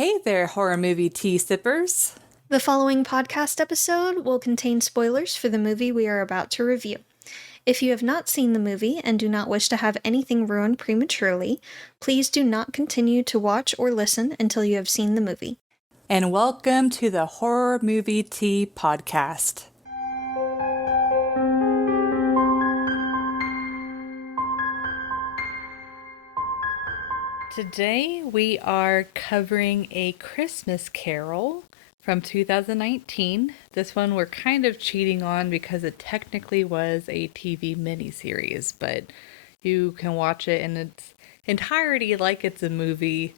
Hey there, horror movie tea sippers. The following podcast episode will contain spoilers for the movie we are about to review. If you have not seen the movie and do not wish to have anything ruined prematurely, please do not continue to watch or listen until you have seen the movie. And welcome to the Horror Movie Tea Podcast. Today we are covering A Christmas Carol from 2019. This one we're kind of cheating on because it technically was a TV miniseries, but you can watch it in its entirety like it's a movie.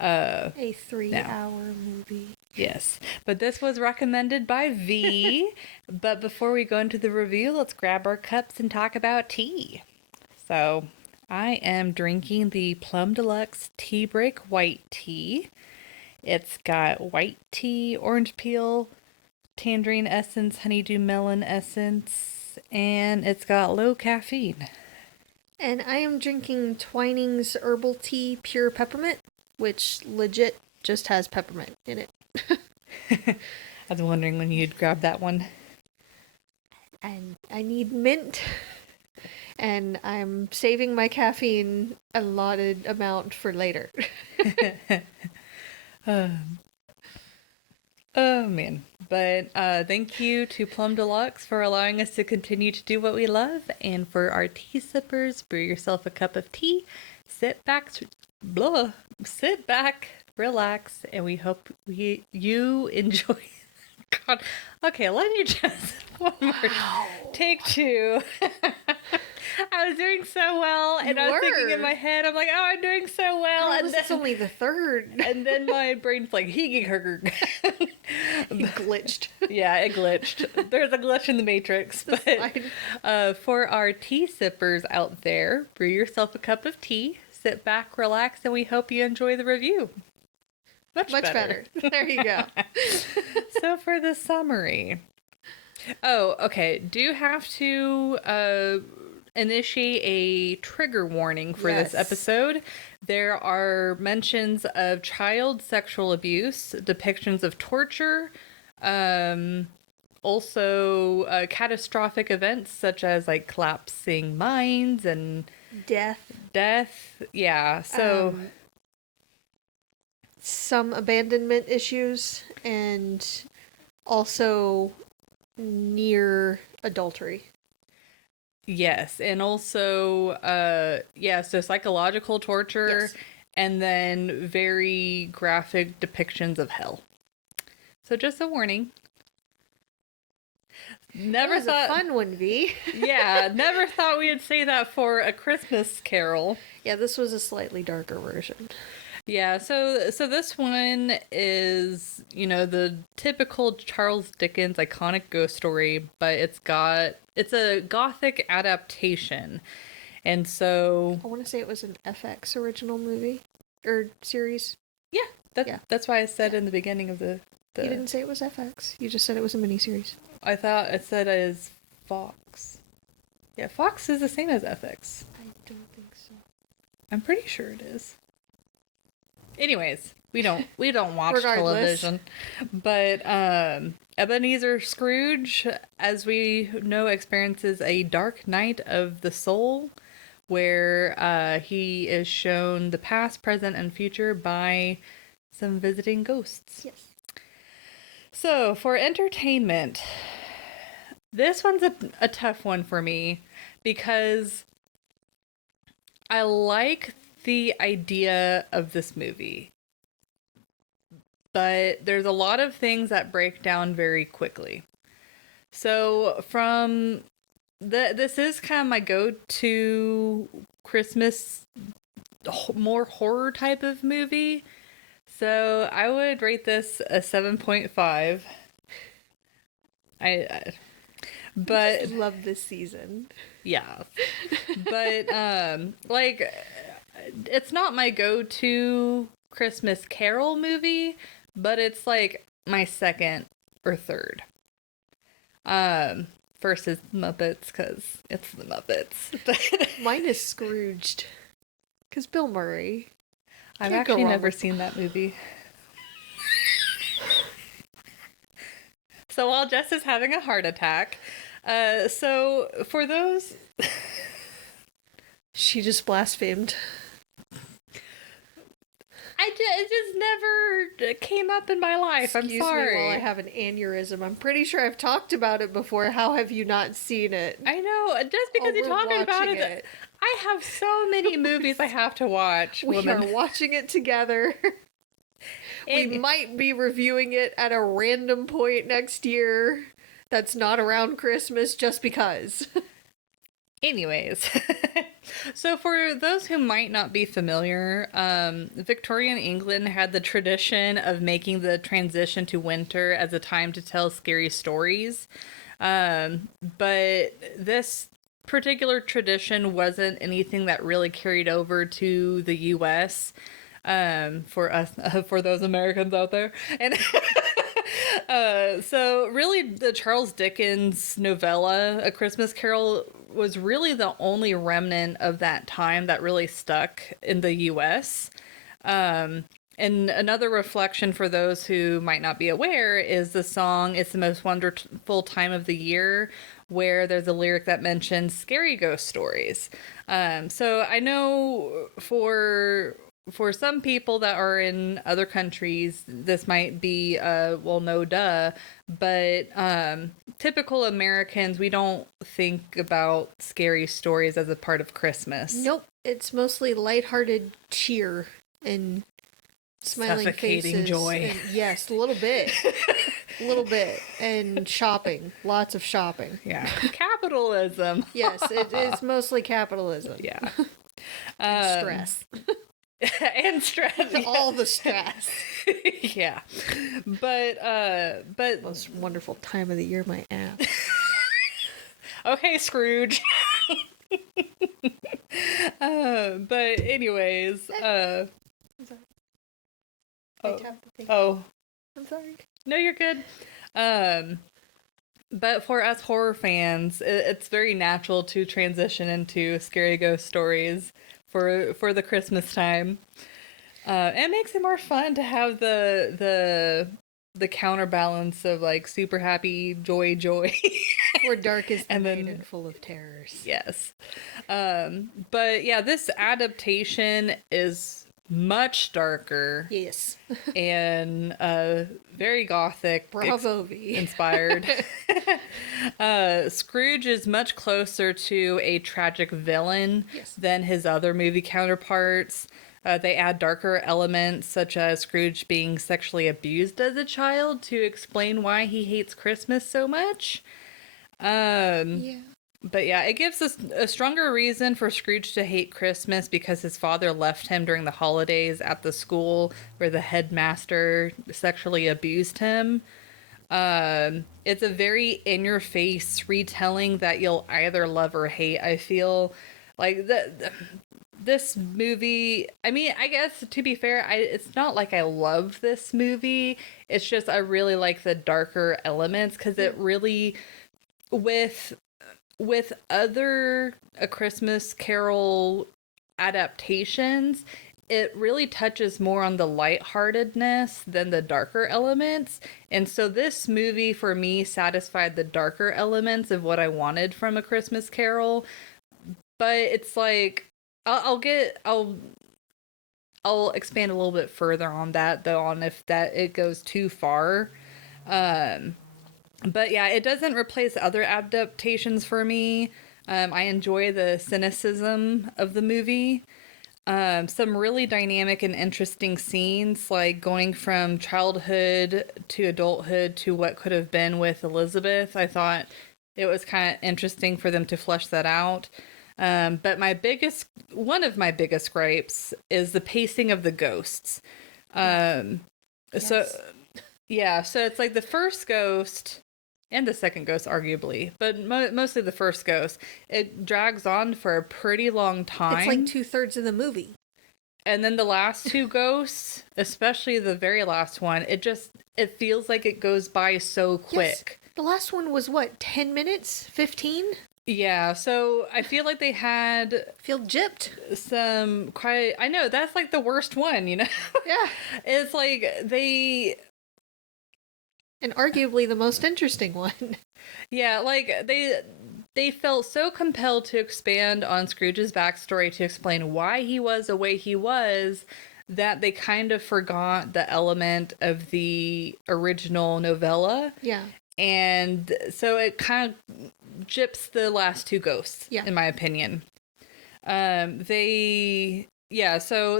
A 3-hour movie. Yes, but this was recommended by V. But before we go into the review, let's grab our cups and talk about tea. So I am drinking the Plum Deluxe Tea Break White Tea. It's got white tea, orange peel, tangerine essence, honeydew melon essence, and it's got low caffeine. And I am drinking Twining's Herbal Tea Pure Peppermint, which legit just has peppermint in it. I was wondering when you'd grab that one. And I need mint. And I'm saving my caffeine allotted amount for later. Oh man. But thank you to Plum Deluxe for allowing us to continue to do what we love. And for our tea sippers, brew yourself a cup of tea, sit back, relax, and we hope you enjoy. God. Okay, let me just one more. Take two. I was doing so well, and I was thinking in my head, I'm like, oh, I'm doing so well. Oh, and this is only the third. And then my brain's like, He glitched. Yeah, it glitched. There's a glitch in the Matrix. But for our tea sippers out there, brew yourself a cup of tea, sit back, relax, and we hope you enjoy the review. Much better. There you go. So for the summary. Oh, okay. Do have to initiate a trigger warning for this episode. There are mentions of child sexual abuse, depictions of torture, also catastrophic events such as like collapsing mines and death. Yeah. So some abandonment issues and also near adultery. Yes, and also so psychological torture, and then very graphic depictions of hell. So just a warning. Never thought a fun one, V. Yeah, never thought we'd say that for A Christmas Carol. Yeah, this was a slightly darker version. Yeah, so this one is, the typical Charles Dickens iconic ghost story, but it's a gothic adaptation. And so I want to say it was an FX original movie or series. Yeah, that's why I said in the beginning of the You didn't say it was FX. You just said it was a miniseries. I thought it said it is Fox. Yeah, Fox is the same as FX. I don't think so. I'm pretty sure it is. Anyways, we don't watch Regardless. television. But Ebenezer Scrooge, as we know, experiences a dark night of the soul where he is shown the past, present, and future by some visiting ghosts. Yes. So, for entertainment, this one's a tough one for me because I like the idea of this movie, but there's a lot of things that break down very quickly. So this is kind of my go-to Christmas more horror type of movie. So I would rate this a 7.5. But I just love this season. Yeah. But it's not my go-to Christmas Carol movie, but it's like my second or third. First is Muppets, because it's the Muppets. Mine is Scrooged. Because Bill Murray. I've Can't go actually wrong never with- seen that movie. So while Jess is having a heart attack, so for those... She just blasphemed. It just never came up in my life. Excuse I'm sorry. me while I have an aneurysm. I'm pretty sure I've talked about it before. How have you not seen it? I know. Just because you're we're talking about watching it, I have so many movies I have to watch. We woman. are watching it together. We might be reviewing it at a random point next year that's not around Christmas just because. Anyways, so for those who might not be familiar, Victorian England had the tradition of making the transition to winter as a time to tell scary stories. But this particular tradition wasn't anything that really carried over to the U.S. For us, for those Americans out there. And so really the Charles Dickens novella, A Christmas Carol, was really the only remnant of that time that really stuck in the U.S. And another reflection for those who might not be aware is the song It's the Most Wonderful Time of the Year, where there's a lyric that mentions scary ghost stories. So I know for some people that are in other countries, this might be, well, no duh, but typical Americans, we don't think about scary stories as a part of Christmas. Nope. It's mostly lighthearted cheer and smiling suffocating faces. joy. And, yes, a little bit. A little bit. And shopping. Lots of shopping. Yeah. Capitalism. Yes, it's mostly capitalism. Yeah. And stress. And stress. All the stress. Yeah. But Most wonderful time of the year, my ass. okay, Scrooge. But anyways, I'm sorry. I tapped the thing. oh, I'm sorry. no, you're good. But for us horror fans, it's very natural to transition into scary ghost stories for the Christmas time. It makes it more fun to have the counterbalance of like super happy joy. Or dark is the And night then- and full of terrors. Yes. But yeah, this adaptation is much darker Yes. and very gothic. Bravo, V. Inspired. Scrooge is much closer to a tragic villain Yes. than his other movie counterparts. They add darker elements, such as Scrooge being sexually abused as a child, to explain why he hates Christmas so much. Yeah. But yeah, it gives us a stronger reason for Scrooge to hate Christmas because his father left him during the holidays at the school where the headmaster sexually abused him. It's a very in-your-face retelling that you'll either love or hate. I feel like this movie, I mean, I guess to be fair, it's not like I love this movie. It's just I really like the darker elements because it really, with other A Christmas Carol adaptations, it really touches more on the lightheartedness than the darker elements. And so this movie for me satisfied the darker elements of what I wanted from A Christmas Carol. But it's like I'll expand a little bit further on that though, on if that it goes too far. But yeah, it doesn't replace other adaptations for me. I enjoy the cynicism of the movie. Some really dynamic and interesting scenes, like going from childhood to adulthood to what could have been with Elizabeth. I thought it was kind of interesting for them to flesh that out. But one of my biggest gripes is the pacing of the ghosts. So yeah, so it's like the first ghost and the second ghost, arguably, but mostly the first ghost. It drags on for a pretty long time. It's like 2/3 of the movie. And then the last two ghosts, especially the very last one, it feels like it goes by so quick. Yes. The last one was what, 10 minutes? 15? Yeah, so I feel like they had Feel gypped. some quite... I know, that's like the worst one, you know? Yeah. It's like And arguably the most interesting one. Yeah, like they felt so compelled to expand on Scrooge's backstory to explain why he was the way he was that they kind of forgot the element of the original novella. Yeah. And so it kind of gyps the last two ghosts, Yeah. in my opinion. So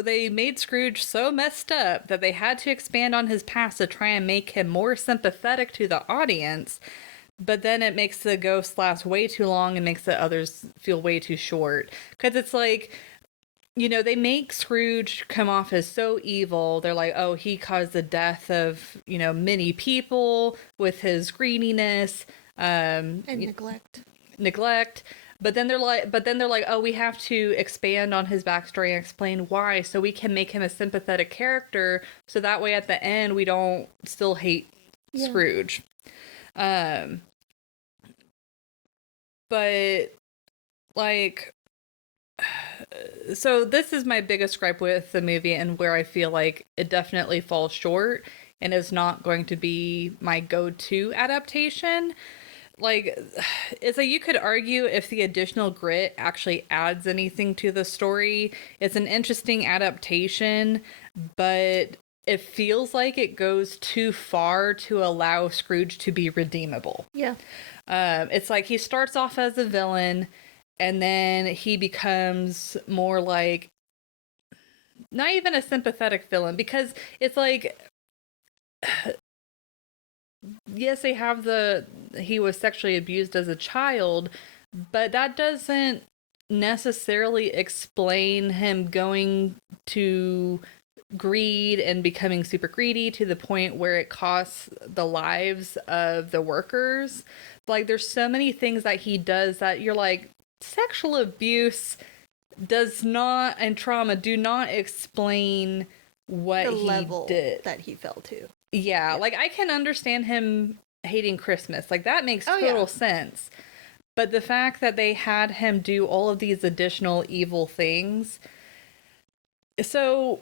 they made Scrooge so messed up that they had to expand on his past to try and make him more sympathetic to the audience. But then it makes the ghosts last way too long and makes the others feel way too short. Because it's like, they make Scrooge come off as so evil. They're like, oh, he caused the death of, many people with his greediness. And neglect. But then they're like, oh, we have to expand on his backstory and explain why, so we can make him a sympathetic character, so that way at the end we don't still hate Scrooge. But like, so this is my biggest gripe with the movie, and where I feel like it definitely falls short and is not going to be my go-to adaptation. Like, it's like you could argue if the additional grit actually adds anything to the story. It's an interesting adaptation, but it feels like it goes too far to allow Scrooge to be redeemable. Yeah. It's like he starts off as a villain, and then he becomes more like, not even a sympathetic villain, because it's like, yes, they have he was sexually abused as a child, but that doesn't necessarily explain him going to greed and becoming super greedy to the point where it costs the lives of the workers. Like, there's so many things that he does that you're like, sexual abuse does not, and trauma do not explain what the he level did. that he fell to. Yeah, like I can understand him hating Christmas. Like that makes total sense. But the fact that they had him do all of these additional evil things. So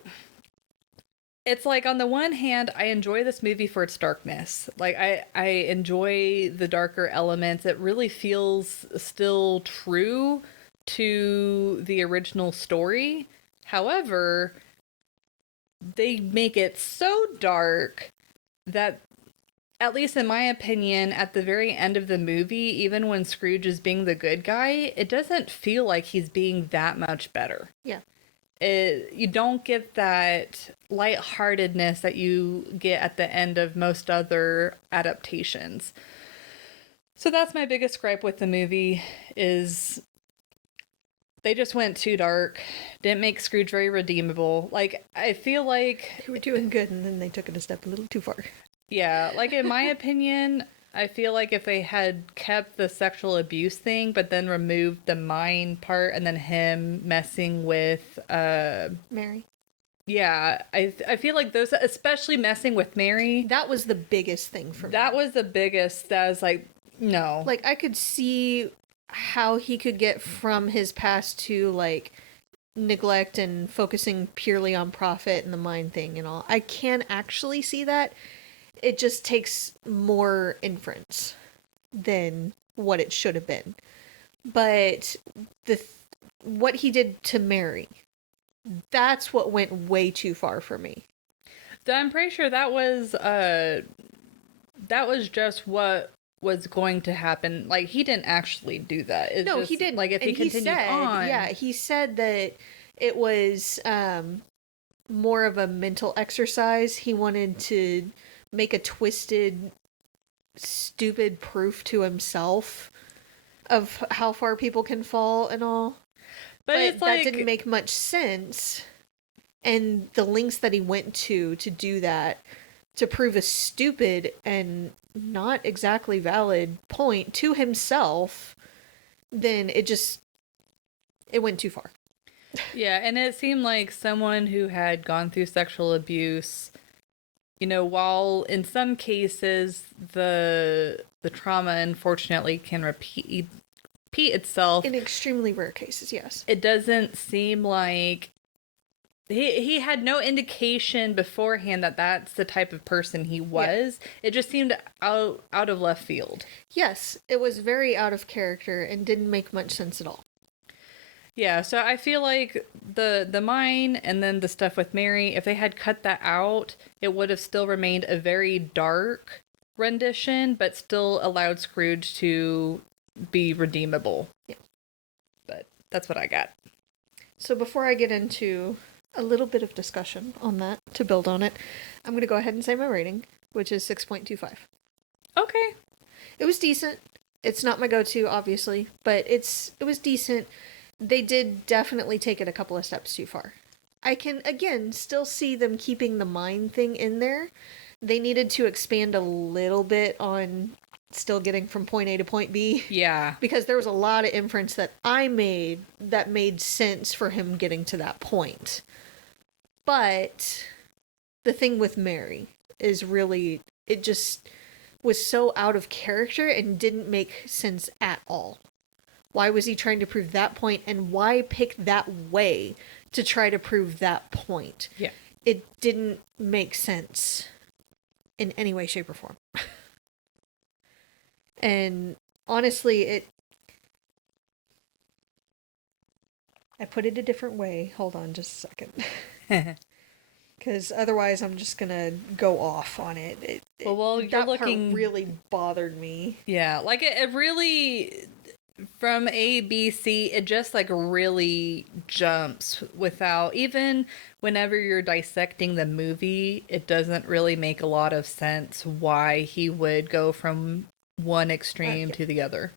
it's like, on the one hand, I enjoy this movie for its darkness. Like I enjoy the darker elements. It really feels still true to the original story. However, they make it so dark that, at least in my opinion, at the very end of the movie, even when Scrooge is being the good guy, it doesn't feel like he's being that much better. Yeah. You don't get that lightheartedness that you get at the end of most other adaptations. So that's my biggest gripe with the movie, is they just went too dark. Didn't make Scrooge very redeemable. Like, I feel like They were doing good, and then they took it a step a little too far. Yeah, like in my opinion, I feel like if they had kept the sexual abuse thing, but then removed the mind part, and then him messing with Mary. Yeah, I feel like those, especially messing with Mary, That was the biggest thing for me. that was the biggest. That was like, no. Like, I could see how he could get from his past to, like, neglect and focusing purely on profit and the mind thing and all. I can actually see that. It just takes more inference than what it should have been. But what he did to Mary, that's what went way too far for me. I'm pretty sure that was just what was going to happen. Like, he didn't actually do that. It's No, just, he didn't. Like, if he continued on. Yeah, he said that it was more of a mental exercise. He wanted to make a twisted, stupid proof to himself of how far people can fall and all. But it's like, that didn't make much sense. And the lengths that he went to do that, to prove a stupid and not exactly valid point to himself, then it went too far. Yeah, and it seemed like someone who had gone through sexual abuse, while in some cases the trauma unfortunately can repeat itself. In extremely rare cases, yes. It doesn't seem like he had no indication beforehand that that's the type of person he was. It just seemed out of left field. Yes, it was very out of character and didn't make much sense at all. Yeah, so I feel like the mine and then the stuff with Mary, if they had cut that out, it would have still remained a very dark rendition, but still allowed Scrooge to be redeemable. Yeah. But that's what I got. So before I get into a little bit of discussion on that to build on it, I'm going to go ahead and say my rating, which is 6.25. Okay. It was decent. It's not my go-to, obviously, but it was decent. They did definitely take it a couple of steps too far. I can, again, still see them keeping the mine thing in there. They needed to expand a little bit on still getting from point A to point B. Yeah. Because there was a lot of inference that I made that made sense for him getting to that point. But the thing with Mary is really, it just was so out of character and didn't make sense at all. Why was he trying to prove that point, and why pick that way to try to prove that point? Yeah. It didn't make sense in any way, shape, or form. And honestly, I put it a different way. Hold on just a second. Because otherwise I'm just going to go off on it. Well, you're that looking... part really bothered me. Yeah, like it really... From A, B, C, it just like really jumps without, even whenever you're dissecting the movie, it doesn't really make a lot of sense why he would go from one extreme to the other.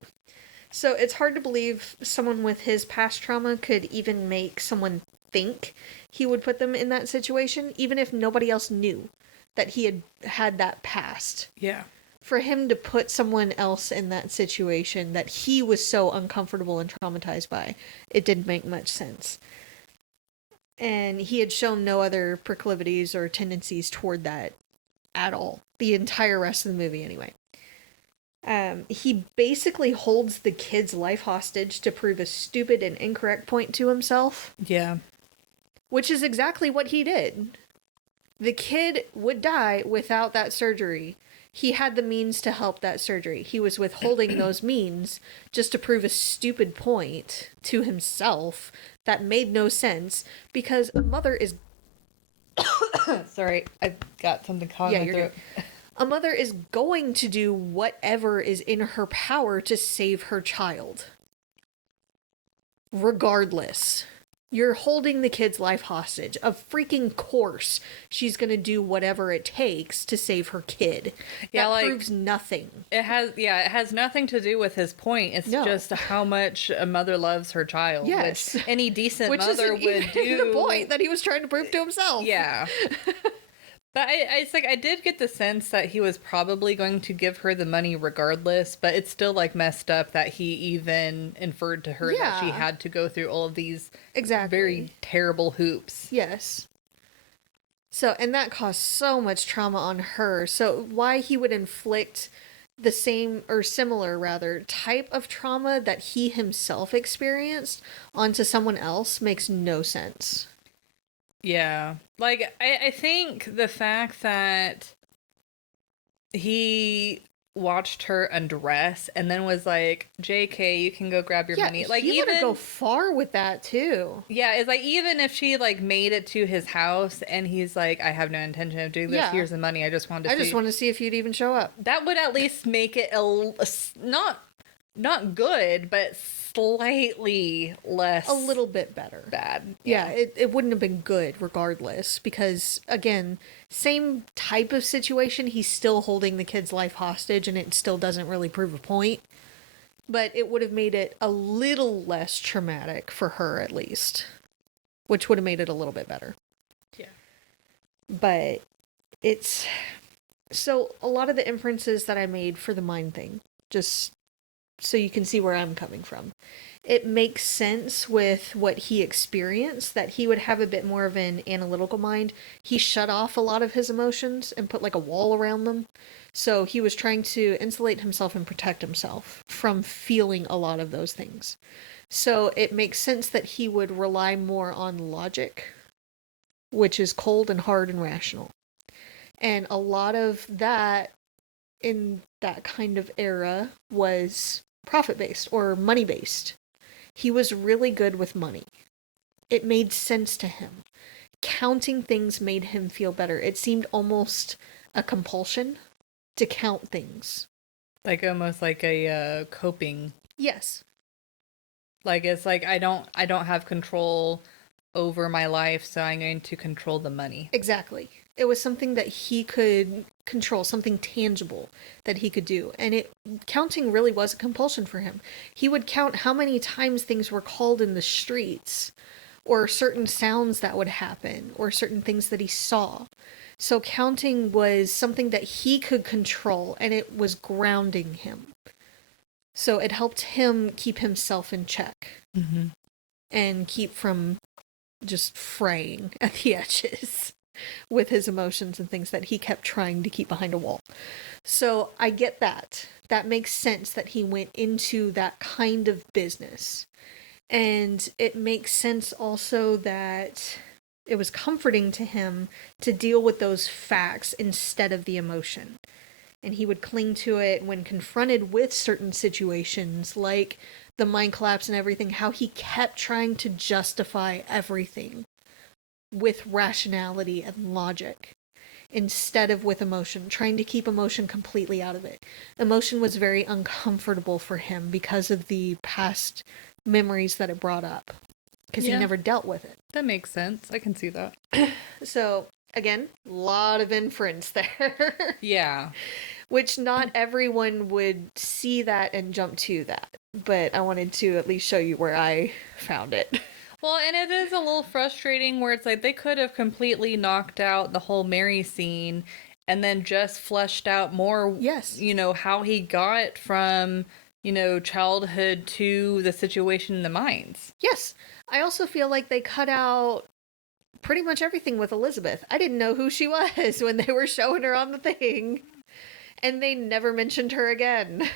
So it's hard to believe someone with his past trauma could even make someone think he would put them in that situation, even if nobody else knew that he had that past. Yeah. For him to put someone else in that situation that he was so uncomfortable and traumatized by, it didn't make much sense. And he had shown no other proclivities or tendencies toward that at all. The entire rest of the movie, anyway. He basically holds the kid's life hostage to prove a stupid and incorrect point to himself. Yeah. Which is exactly what he did. The kid would die without that surgery. He had the means to help that surgery. He was withholding those means just to prove a stupid point to himself that made no sense, because a mother is... Sorry, I got something caught in my throat. Good. A mother is going to do whatever is in her power to save her child. Regardless. You're holding the kid's life hostage. Of freaking course, she's gonna do whatever it takes to save her kid. Yeah, that proves nothing. It has nothing to do with his point. It's just how much a mother loves her child. Yes. Which any decent mother would do. The point that he was trying to prove to himself. Yeah. But it's like, I did get the sense that he was probably going to give her the money regardless, but it's still like messed up that he even inferred to her that she had to go through all of these very terrible hoops. Yes. So, and that caused so much trauma on her. So why he would inflict the same, or similar rather, type of trauma that he himself experienced onto someone else makes no sense. Yeah. Like, I think the fact that he watched her undress and then was like, JK, you can go grab your money. Like, he would go far with that too. Yeah, it's like, even if she like made it to his house and he's like, I have no intention of doing this, here's the money, I just want to see if you'd even show up. That would at least make it not good, but slightly less, a little bit better. Bad. Yeah, it wouldn't have been good regardless, because again, same type of situation, he's still holding the kid's life hostage and it still doesn't really prove a point. But it would have made it a little less traumatic for her, at least, which would have made it a little bit better. Yeah. But it's so a lot of the inferences that I made for the mind thing, just so you can see where I'm coming from. It makes sense with what he experienced, that he would have a bit more of an analytical mind. He shut off a lot of his emotions and put like a wall around them. So he was trying to insulate himself and protect himself from feeling a lot of those things. So it makes sense that he would rely more on logic which is cold and hard and rational. And a lot of that in that kind of era was profit-based or money-based. He was really good with money. It made sense to him. Counting things made him feel better. It seemed almost a compulsion to count things. Like almost like a coping. Yes. Like it's like I don't have control over my life, so I'm going to control the money. Exactly. It was something that he could control, something tangible that he could do. And counting really was a compulsion for him. He would count how many times things were called in the streets, or certain sounds that would happen, or certain things that he saw. So counting was something that he could control, and it was grounding him. So it helped him keep himself in check. Mm-hmm. And keep from just fraying at the edges with his emotions and things that he kept trying to keep behind a wall. So I get that. That makes sense that he went into that kind of business. And it makes sense also that it was comforting to him to deal with those facts instead of the emotion. And he would cling to it when confronted with certain situations, like the mind collapse and everything, how he kept trying to justify everything with rationality and logic instead of with emotion, trying to keep emotion completely out of it. Emotion was very uncomfortable for him because of the past memories that it brought up, because he never dealt with it. That makes sense. I can see that. So, again, a lot of inference there. Yeah. Which not everyone would see that and jump to that. But I wanted to at least show you where I found it. Well, and it is a little frustrating where it's like they could have completely knocked out the whole Mary scene and then just fleshed out more, Yes. How he got from, childhood to the situation in the mines. Yes. I also feel like they cut out pretty much everything with Elizabeth. I didn't know who she was when they were showing her on the thing. And they never mentioned her again.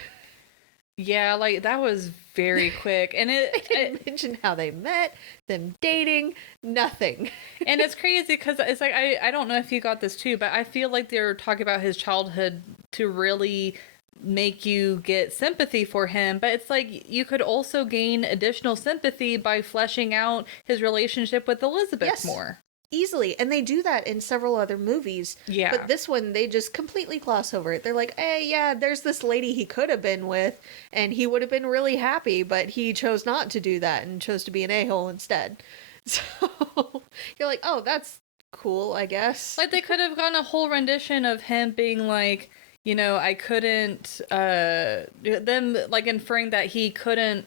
Yeah, like that was very quick. And They didn't mention how they met, them dating, nothing. And it's crazy because it's like, I don't know if you got this too, but I feel like they're talking about his childhood to really make you get sympathy for him. But it's like you could also gain additional sympathy by fleshing out his relationship with Elizabeth more. Easily. And they do that in several other movies. Yeah. But this one, they just completely gloss over it. They're like, hey, yeah, there's this lady he could have been with, and he would have been really happy, but he chose not to do that and chose to be an a-hole instead. So you're like, oh, that's cool, I guess. Like they could have gone a whole rendition of him being like, I couldn't, them like inferring that he couldn't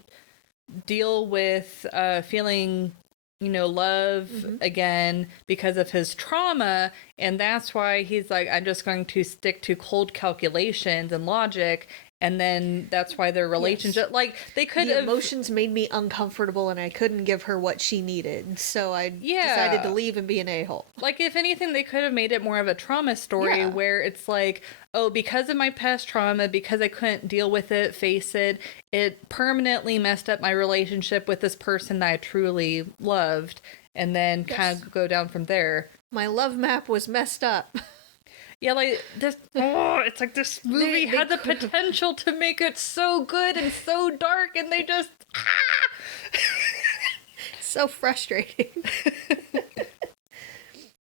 deal with feeling love again because of his trauma, and that's why he's like, I'm just going to stick to cold calculations and logic, and then that's why their relationship, like they could the have, emotions made me uncomfortable and I couldn't give her what she needed, so I decided to leave and be an a-hole. Like if anything, they could have made it more of a trauma story where it's like, oh, because of my past trauma, because I couldn't deal with it, face it, it permanently messed up my relationship with this person that I truly loved, and then kind of go down from there. My love map was messed up. Yeah, like this. Oh, it's like this movie had the potential to make it so good and so dark, and they just so frustrating.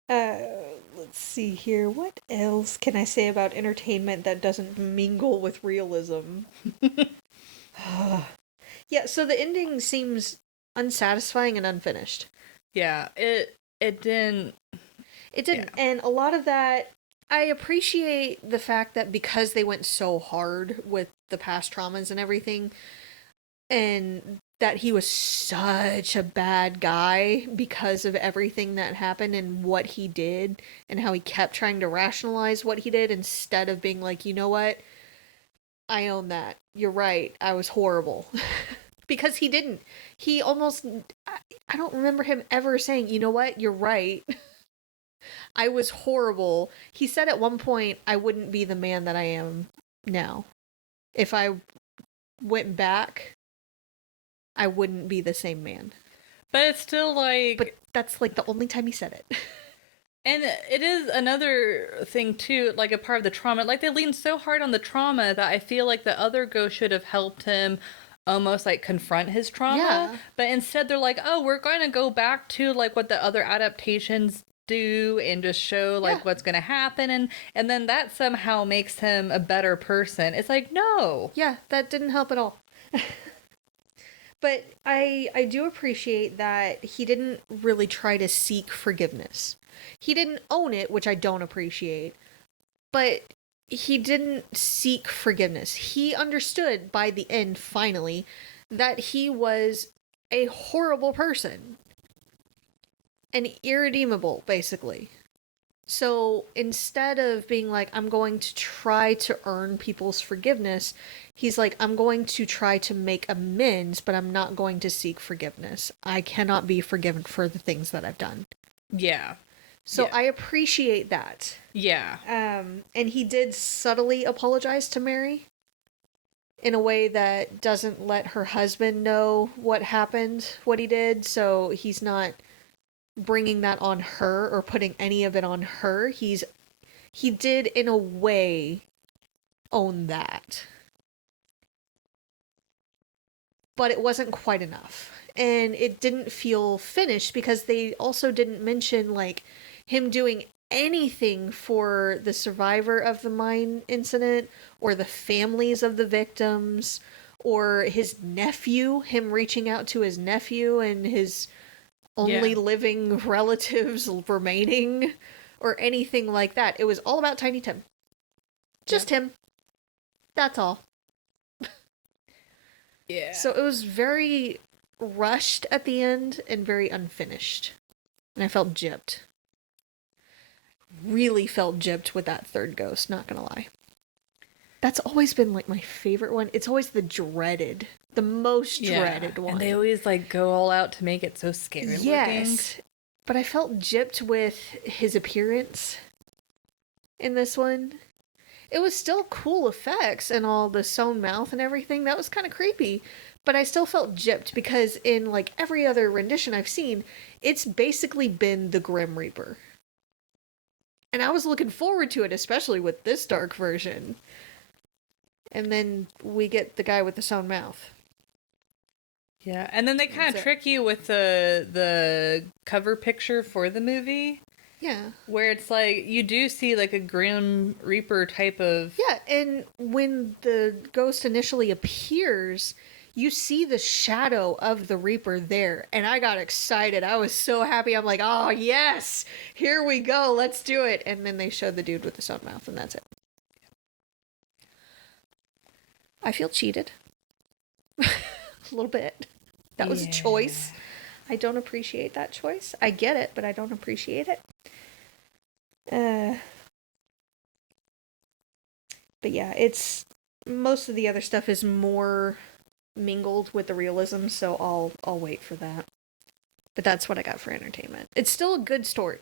Let's see here. What else can I say about entertainment that doesn't mingle with realism? Yeah, so the ending seems unsatisfying and unfinished. Yeah, it didn't. It didn't, and a lot of that. I appreciate the fact that because they went so hard with the past traumas and everything, and that he was such a bad guy because of everything that happened and what he did, and how he kept trying to rationalize what he did instead of being like, you know what? I own that. You're right. I was horrible. Because he didn't. He almost... I don't remember him ever saying, you know what? You're right. I was horrible. He said at one point, I wouldn't be the man that I am now. If I went back, I wouldn't be the same man. But it's still like... But that's like the only time he said it. And it is another thing too, like a part of the trauma. Like they lean so hard on the trauma that I feel like the other ghost should have helped him almost like confront his trauma. Yeah. But instead they're like, oh, we're going to go back to like what the other adaptations do and just show like Yeah. what's going to happen, and then that somehow makes him a better person. It's like, no. Yeah, that didn't help at all. But I do appreciate that he didn't really try to seek forgiveness. He didn't own it, which I don't appreciate. But he didn't seek forgiveness. He understood by the end, finally, that he was a horrible person. And irredeemable, basically. So instead of being like, I'm going to try to earn people's forgiveness, he's like, I'm going to try to make amends, but I'm not going to seek forgiveness. I cannot be forgiven for the things that I've done. Yeah. So Yeah. I appreciate that. Yeah. And he did subtly apologize to Mary in a way that doesn't let her husband know what happened, what he did. So he's not bringing that on her or putting any of it on her. He did in a way own that. But it wasn't quite enough. And it didn't feel finished because they also didn't mention like him doing anything for the survivor of the mine incident or the families of the victims or his nephew, him reaching out to his nephew and his only living relatives remaining or anything like that. It was all about Tiny Tim. Just him. That's all. Yeah. So it was very rushed at the end and very unfinished. And I felt gypped. Really felt gypped with that third ghost, not gonna lie. That's always been like my favorite one. It's always the most dreaded one. And they always like go all out to make it so scary looking. But I felt gypped with his appearance in this one. It was still cool effects and all the sewn mouth and everything. That was kind of creepy. But I still felt gypped because in like every other rendition I've seen, it's basically been the Grim Reaper. And I was looking forward to it, especially with this dark version. And then we get the guy with the sewn mouth. Yeah, and then they kind of trick you with the cover picture for the movie. Yeah. Where it's like, you do see like a Grim Reaper type of... Yeah, and when the ghost initially appears, you see the shadow of the Reaper there. And I got excited. I was so happy. I'm like, oh, yes! Here we go. Let's do it. And then they showed the dude with the sewn mouth, and that's it. I feel cheated. A little bit. That was a choice. I don't appreciate that choice. I get it, but I don't appreciate it. But yeah, it's most of the other stuff is more mingled with the realism, so I'll wait for that. But that's what I got for entertainment. It's still a good story.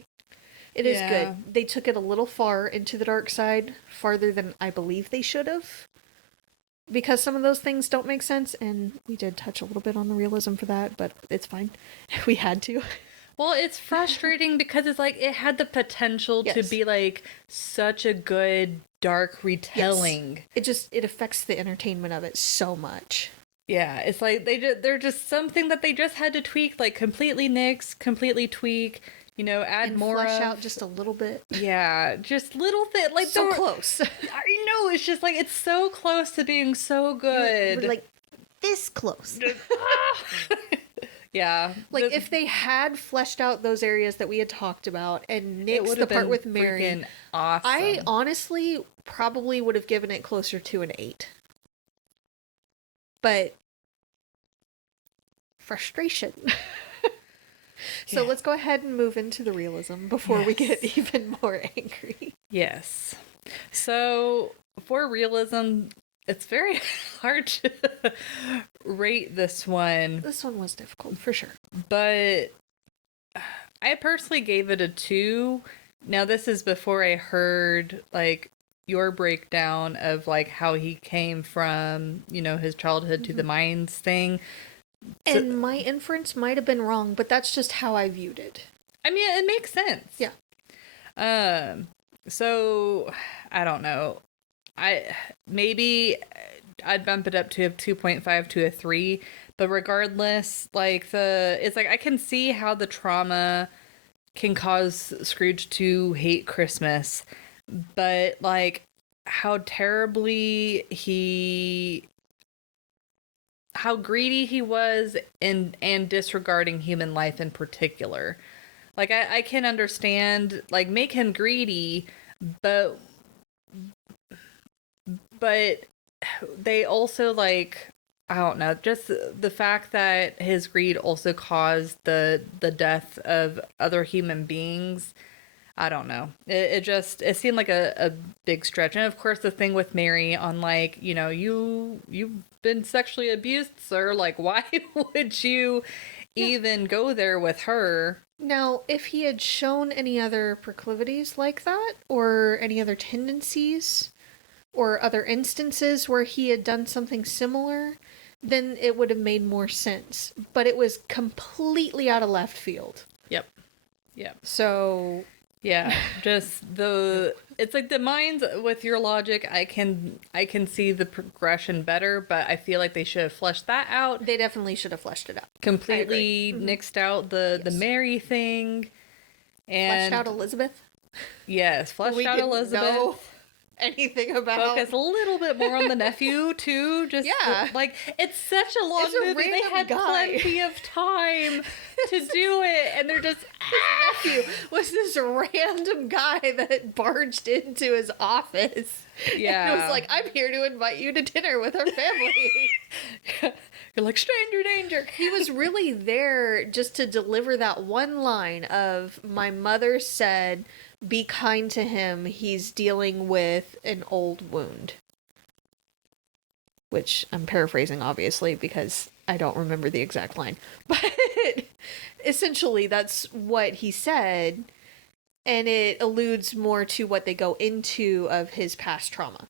It is good. They took it a little far into the dark side, farther than I believe they should have. Because some of those things don't make sense, and we did touch a little bit on the realism for that, but it's fine. We had to. Well, it's frustrating because it's like it had the potential to be like such a good dark retelling. Yes. It affects the entertainment of it so much. Yeah, it's like they're just something that they just had to tweak, like completely nix, completely tweak, you know, add and more flesh out just a little bit. Yeah, just little bit, like so close. I know, it's just like it's so close to being so good. We're like this close. Yeah. Like if they had fleshed out those areas that we had talked about and nixed the part with Mary, awesome. I honestly probably would have given it closer to an 8. But frustration. So let's go ahead and move into the realism before we get even more angry. Yes. So for realism, it's very hard to rate this one. This one was difficult, for sure. But I personally gave it a 2. Now, this is before I heard, like, your breakdown of, like, how he came from, you know, his childhood to the mines thing. So, and my inference might have been wrong, but that's just how I viewed it. I mean, it makes sense. Yeah. So I don't know. Maybe I'd bump it up to a 2.5 to a 3, but regardless, it's like I can see how the trauma can cause Scrooge to hate Christmas, but like how terribly how greedy he was and disregarding human life in particular. Like I can understand like make him greedy, but but they also like I don't know, just the fact that his greed also caused the death of other human beings. I don't know. It seemed like a big stretch. And of course the thing with Mary on like, you've been sexually abused, sir. Like why would you even go there with her? Now, if he had shown any other proclivities like that, or any other tendencies, or other instances where he had done something similar, then it would have made more sense. But it was completely out of left field. Yep. Yep. So Yeah, just it's like the minds with your logic, I can see the progression better, but I feel like they should have fleshed that out. they definitely should have fleshed it out. Completely nixed out the Yes. Mary thing. And Fleshed out Elizabeth. yes, fleshed We out didn't Elizabeth. know anything about. Focus a little bit more on the nephew too. Just Yeah. like it's such a long It's a movie. They random had guy. plenty of time to do it, and they're just Nephew was this random guy that barged into his office. Yeah. And was like, I'm here to invite you to dinner with our family. you're like stranger danger. He was really there just to deliver that one line of, my mother said, be kind to him. He's dealing with an old wound. Which I'm paraphrasing, obviously, because I don't remember the exact line. But essentially, that's what he said. And it alludes more to what they go into of his past trauma.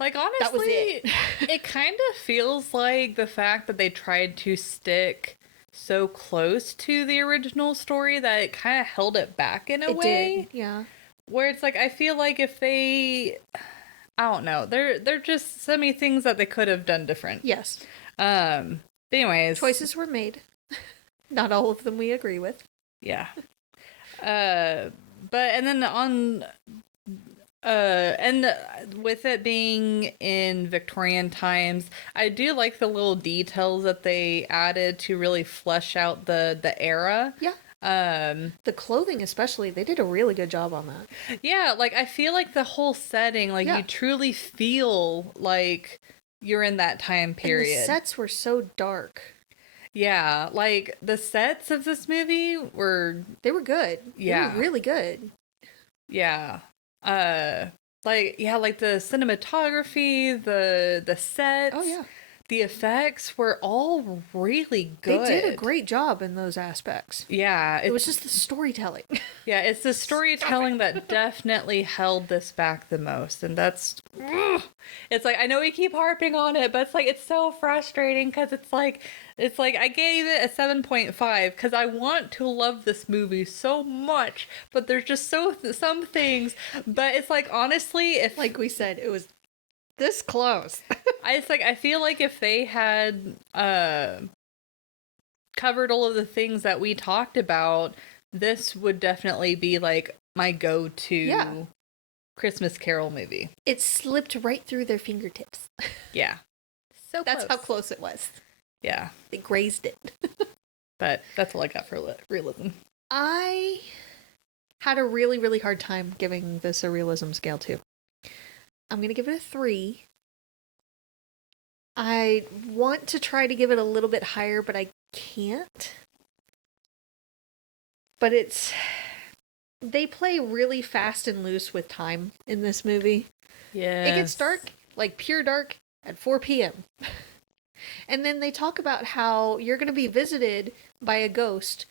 Like honestly, That was it. it kind of feels like the fact that they tried to stick so close to the original story that it kind of held it back in a way. Did, yeah. Where it's like I feel like if they, I don't know, they're just so many things that they could have done different. Yes. But anyways, Choices were made. Not all of them we agree with. yeah. But and then on. And with it being in Victorian times, I do like the little details that they added to really flesh out the era. Yeah. The clothing especially, they did a really good job on that. Yeah, like I feel like the whole setting, like Yeah. you truly feel like you're in that time period. And the sets were so dark. Yeah, like the sets of this movie were They were good. Yeah. They were really good. yeah. Like the cinematography, the sets, Oh, yeah. the effects were all really good. They did a great job in those aspects. Yeah, It was just the storytelling. yeah, it's the storytelling that definitely held this back the most, and that's it's like I know we keep harping on it, but it's like it's so frustrating because it's like I gave it a 7.5 because I want to love this movie so much, but there's just some things. But it's like honestly, if Like we said, it was this close. I feel like if they had covered all of the things that we talked about, this would definitely be like my go-to Yeah. Christmas Carol movie. It slipped right through their fingertips. Yeah. So That's how close it was. Yeah. They grazed it. But that's all I got for realism. I had a really, really hard time giving this a realism scale too. I'm going to give it a 3. I want to try to give it a little bit higher, but I can't. But they play really fast and loose with time in this movie. Yeah. It gets dark, like pure dark, at 4 p.m. And then they talk about how you're going to be visited by a ghost.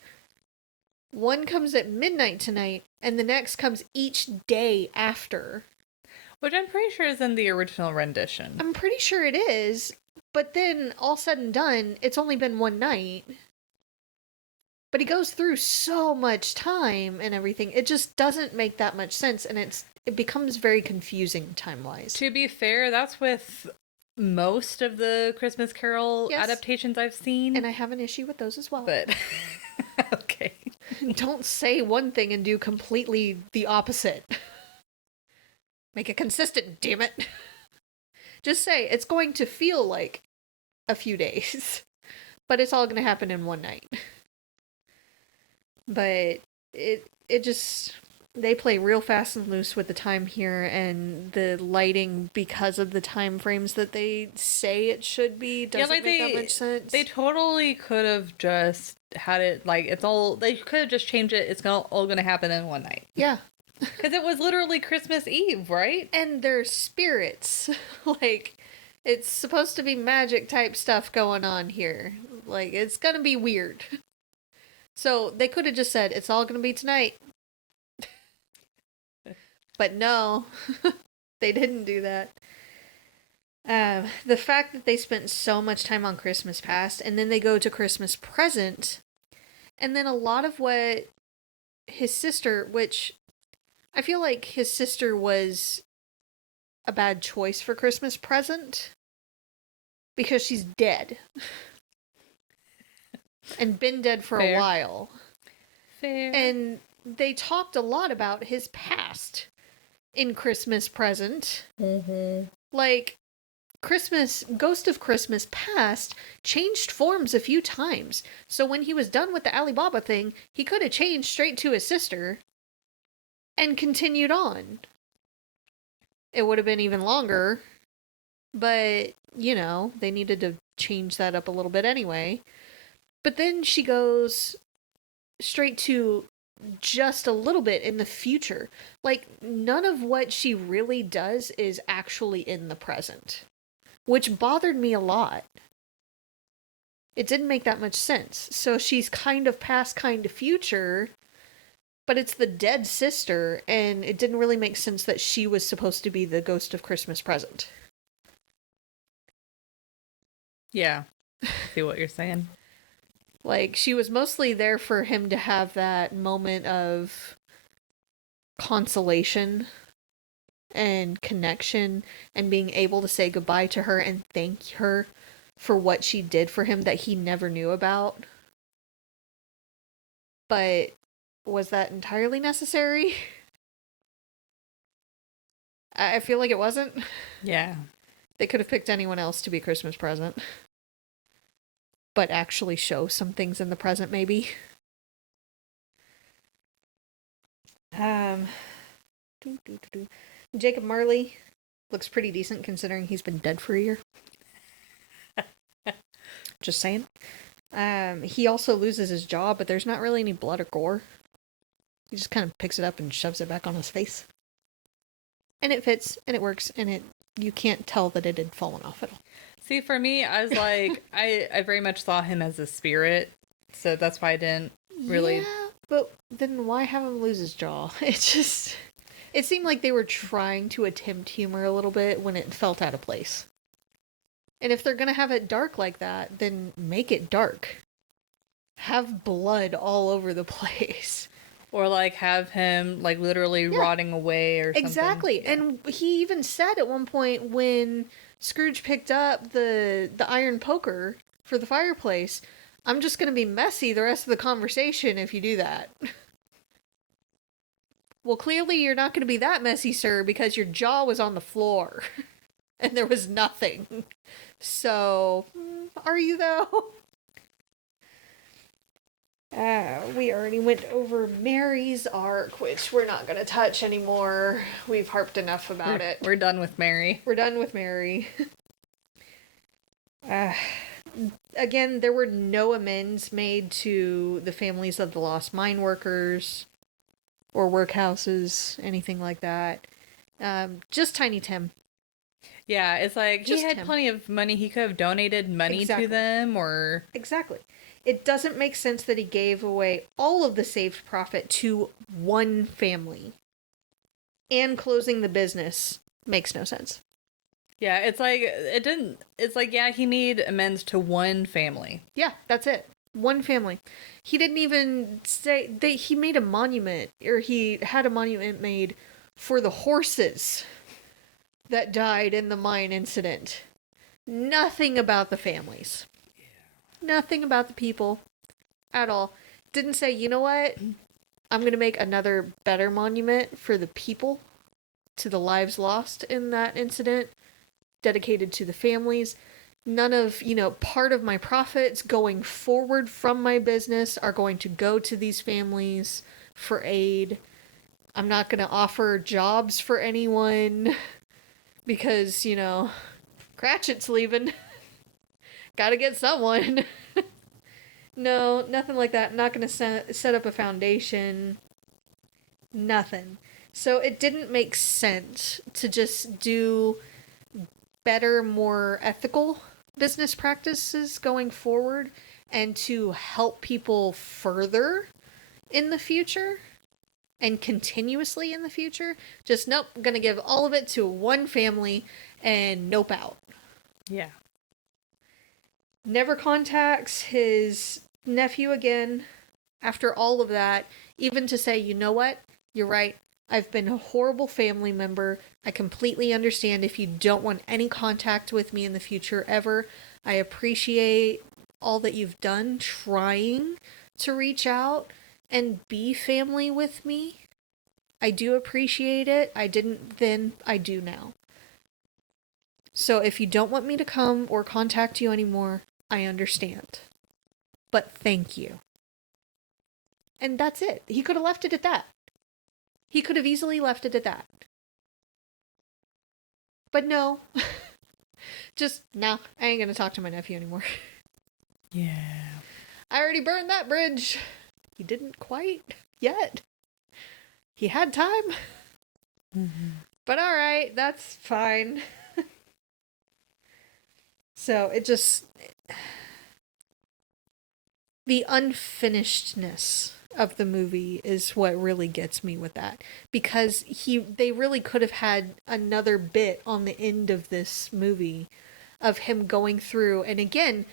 One comes at midnight tonight, and the next comes each day after. Which I'm pretty sure is in the original rendition. I'm pretty sure it is, but then all said and done, it's only been one night. But he goes through so much time and everything. It just doesn't make that much sense, and it becomes very confusing time-wise. To be fair, that's with most of the Christmas Carol Yes. adaptations I've seen. And I have an issue with those as well. But okay. Don't say one thing and do completely the opposite. Make it consistent, damn it. Just say it's going to feel like a few days, but it's all going to happen in one night. But it just, they play real fast and loose with the time here, and the lighting, because of the time frames that they say it should be, doesn't make that much sense. They totally could have just had it like it's all. They could have just changed it. It's all going to happen in one night. Yeah. Because it was literally Christmas Eve, right? And they're spirits. Like, it's supposed to be magic type stuff going on here. Like, it's gonna be weird. So they could have just said, it's all gonna be tonight. But no, they didn't do that. The fact that they spent so much time on Christmas Past, and then they go to Christmas Present, and then a lot of what his sister, which I feel like his sister was a bad choice for Christmas Present, because she's dead. And been dead for Fair. a while. Fair. And they talked a lot about his past in Christmas Present. Mm-hmm. Like, Ghost of Christmas Past changed forms a few times. So when he was done with the Alibaba thing, he could have changed straight to his sister and continued on. It would have been even longer, but, you know, they needed to change that up a little bit anyway. But then she goes straight to just a little bit in the future. Like, none of what she really does is actually in the present, which bothered me a lot. It didn't make that much sense. So she's kind of past, kind of future, but it's the dead sister, and it didn't really make sense that she was supposed to be the Ghost of Christmas Present. Yeah. See what you're saying. Like, she was mostly there for him to have that moment of consolation and connection and being able to say goodbye to her and thank her for what she did for him that he never knew about. But was that entirely necessary? I feel like it wasn't. Yeah. They could have picked anyone else to be Christmas Present. But actually show some things in the present, maybe. Jacob Marley looks pretty decent considering he's been dead for a year. Just saying. He also loses his jaw, but there's not really any blood or gore. He just kind of picks it up and shoves it back on his face. And it fits, and it works, and you can't tell that it had fallen off at all. See, for me, I was like, I very much saw him as a spirit, so that's why I didn't really. Yeah, but then why have him lose his jaw? It seemed like they were trying to attempt humor a little bit when it felt out of place. And if they're gonna have it dark like that, then make it dark. Have blood all over the place. Or, like, have him, like, literally rotting away or something. Exactly. Yeah. And he even said at one point when Scrooge picked up the iron poker for the fireplace, I'm just going to be messy the rest of the conversation if you do that. Well, clearly you're not going to be that messy, sir, because your jaw was on the floor. And there was nothing. So, are you though? We already went over Mary's arc, which we're not going to touch anymore. We've harped enough about it. We're done with Mary. We're done with Mary. Again, there were no amends made to the families of the lost mine workers or workhouses, anything like that. Just Tiny Tim. Yeah, it's like Just he had him. plenty of money. He could have donated money Exactly. to them or... Exactly. It doesn't make sense that he gave away all of the saved profit to one family. And closing the business makes no sense. Yeah, it's like, it didn't... It's like, yeah, he made amends to one family. Yeah, that's it. One family. He didn't even say he made a monument, or he had a monument made for the horses that died in the mine incident. Nothing about the families. Nothing about the people at all. Didn't say, you know what? I'm going to make another better monument for the people, to the lives lost in that incident, dedicated to the families. None of, part of my profits going forward from my business are going to go to these families for aid. I'm not going to offer jobs for anyone because, Cratchit's leaving. Gotta get someone. No, nothing like that. Not going to set up a foundation. Nothing. So it didn't make sense to just do better, more ethical business practices going forward and to help people further in the future and continuously in the future. Just nope, I'm gonna give all of it to one family and nope out. Yeah. Never contacts his nephew again after all of that, even to say, you know what, you're right, I've been a horrible family member. I completely understand if you don't want any contact with me in the future ever. I appreciate all that you've done trying to reach out and be family with me. I do appreciate it. I didn't then, I do now. So if you don't want me to come or contact you anymore, I understand. But thank you. And that's it. He could have left it at that. He could have easily left it at that. But no. Just, nah, I ain't gonna talk to my nephew anymore. Yeah. I already burned that bridge. He didn't quite yet. He had time. Mm-hmm. But alright, that's fine. So it just... The unfinishedness of the movie is what really gets me with that, because they really could have had another bit on the end of this movie of him going through, and again,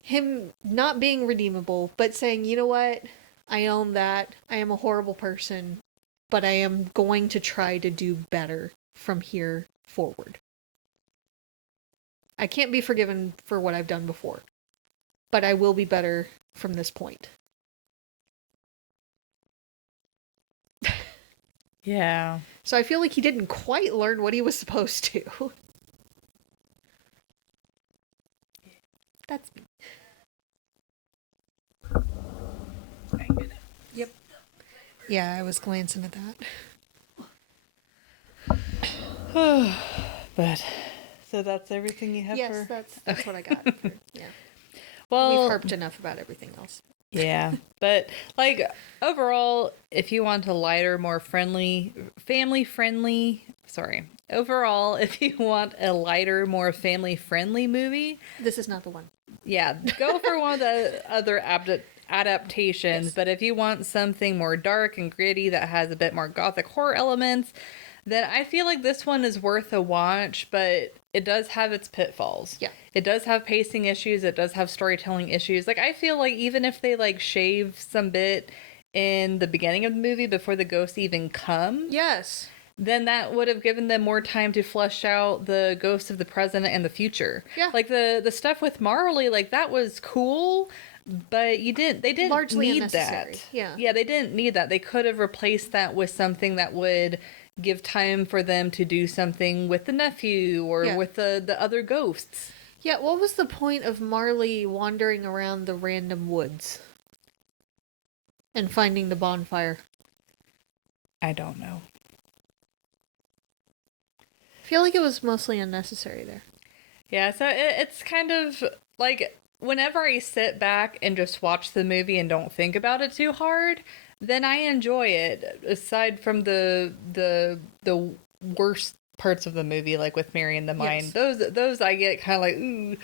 him not being redeemable, but saying, you know what, I own that, I am a horrible person, but I am going to try to do better from here forward. I can't be forgiven for what I've done before, but I will be better from this point. Yeah. So I feel like he didn't quite learn what he was supposed to. That's me. Yep. Yeah, I was glancing at that. But, so that's everything you have Yes, for... that's what I got. Yeah. Well, We've harped enough about everything else. yeah, but like overall, if you want a lighter, more friendly, overall, if you want a lighter, more family-friendly movie, This is not the one. yeah, go for one of the other adaptations. Yes. But if you want something more dark and gritty that has a bit more gothic horror elements, then I feel like this one is worth a watch, but it does have its pitfalls. Yeah. It does have pacing issues. It does have storytelling issues. Like, I feel like even if they, like, shave some bit in the beginning of the movie before the ghosts even come, Yes. then that would have given them more time to flesh out the ghosts of the present and the future. Yeah. Like, the stuff with Marley, like, that was cool, but they didn't Largely need unnecessary. that. Yeah. Yeah, they didn't need that. They could have replaced that with something that would give time for them to do something with the nephew or with the other ghosts. Yeah, what was the point of Marley wandering around the random woods and finding the bonfire? I don't know. I feel like it was mostly unnecessary there. Yeah, so it's kind of like whenever I sit back and just watch the movie and don't think about it too hard, then I enjoy it. Aside from the worst parts of the movie, like with Mary and the Mine, those I get kind of like ooh,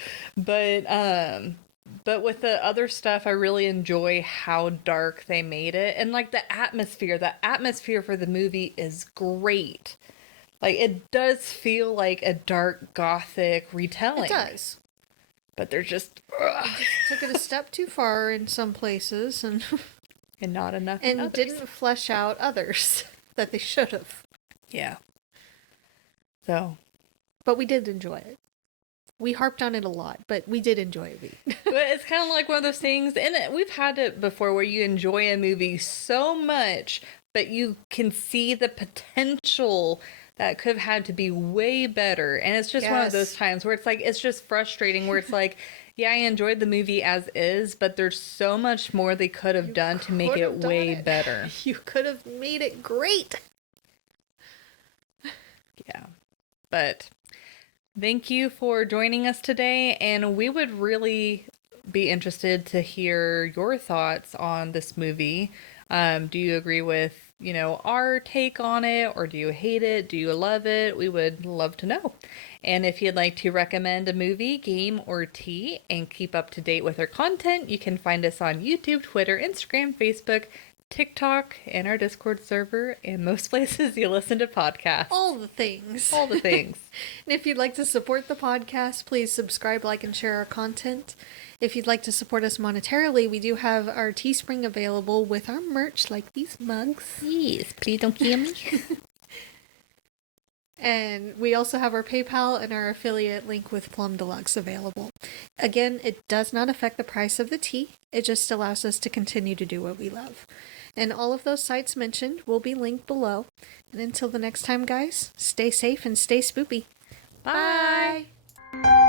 but with the other stuff, I really enjoy how dark they made it, and like the atmosphere. The atmosphere for the movie is great. Like, it does feel like a dark gothic retelling. It does. But they're just Took it a step too far in some places and and not enough in and others. didn't flesh out others that they should have. Yeah. So, But we did enjoy it. We harped on it a lot, but we did enjoy it. but it's kind of like one of those things, and we've had it before where you enjoy a movie so much, but you can see the potential that could have had to be way better. And it's just one of those Yes. times where it's like, it's just frustrating, where it's like, yeah, I enjoyed the movie as is, but there's so much more they could have done to make could it have done way it. better. You could have made it great. Yeah. But thank you for joining us today, and we would really be interested to hear your thoughts on this movie. Do you agree with, our take on it, or do you hate it? Do you love it? We would love to know. And if you'd like to recommend a movie, game, or tea and keep up to date with our content, you can find us on YouTube, Twitter, Instagram, Facebook, TikTok, and our Discord server, and most places you listen to podcasts. All the things. All the things. And if you'd like to support the podcast, please subscribe, like, and share our content. If you'd like to support us monetarily, we do have our Teespring available with our merch, like these mugs. Yes, please don't kill me. And we also have our PayPal and our affiliate link with Plum Deluxe available. Again, it does not affect the price of the tea. It just allows us to continue to do what we love. And all of those sites mentioned will be linked below. And until the next time, guys, stay safe and stay spoopy. Bye. Bye.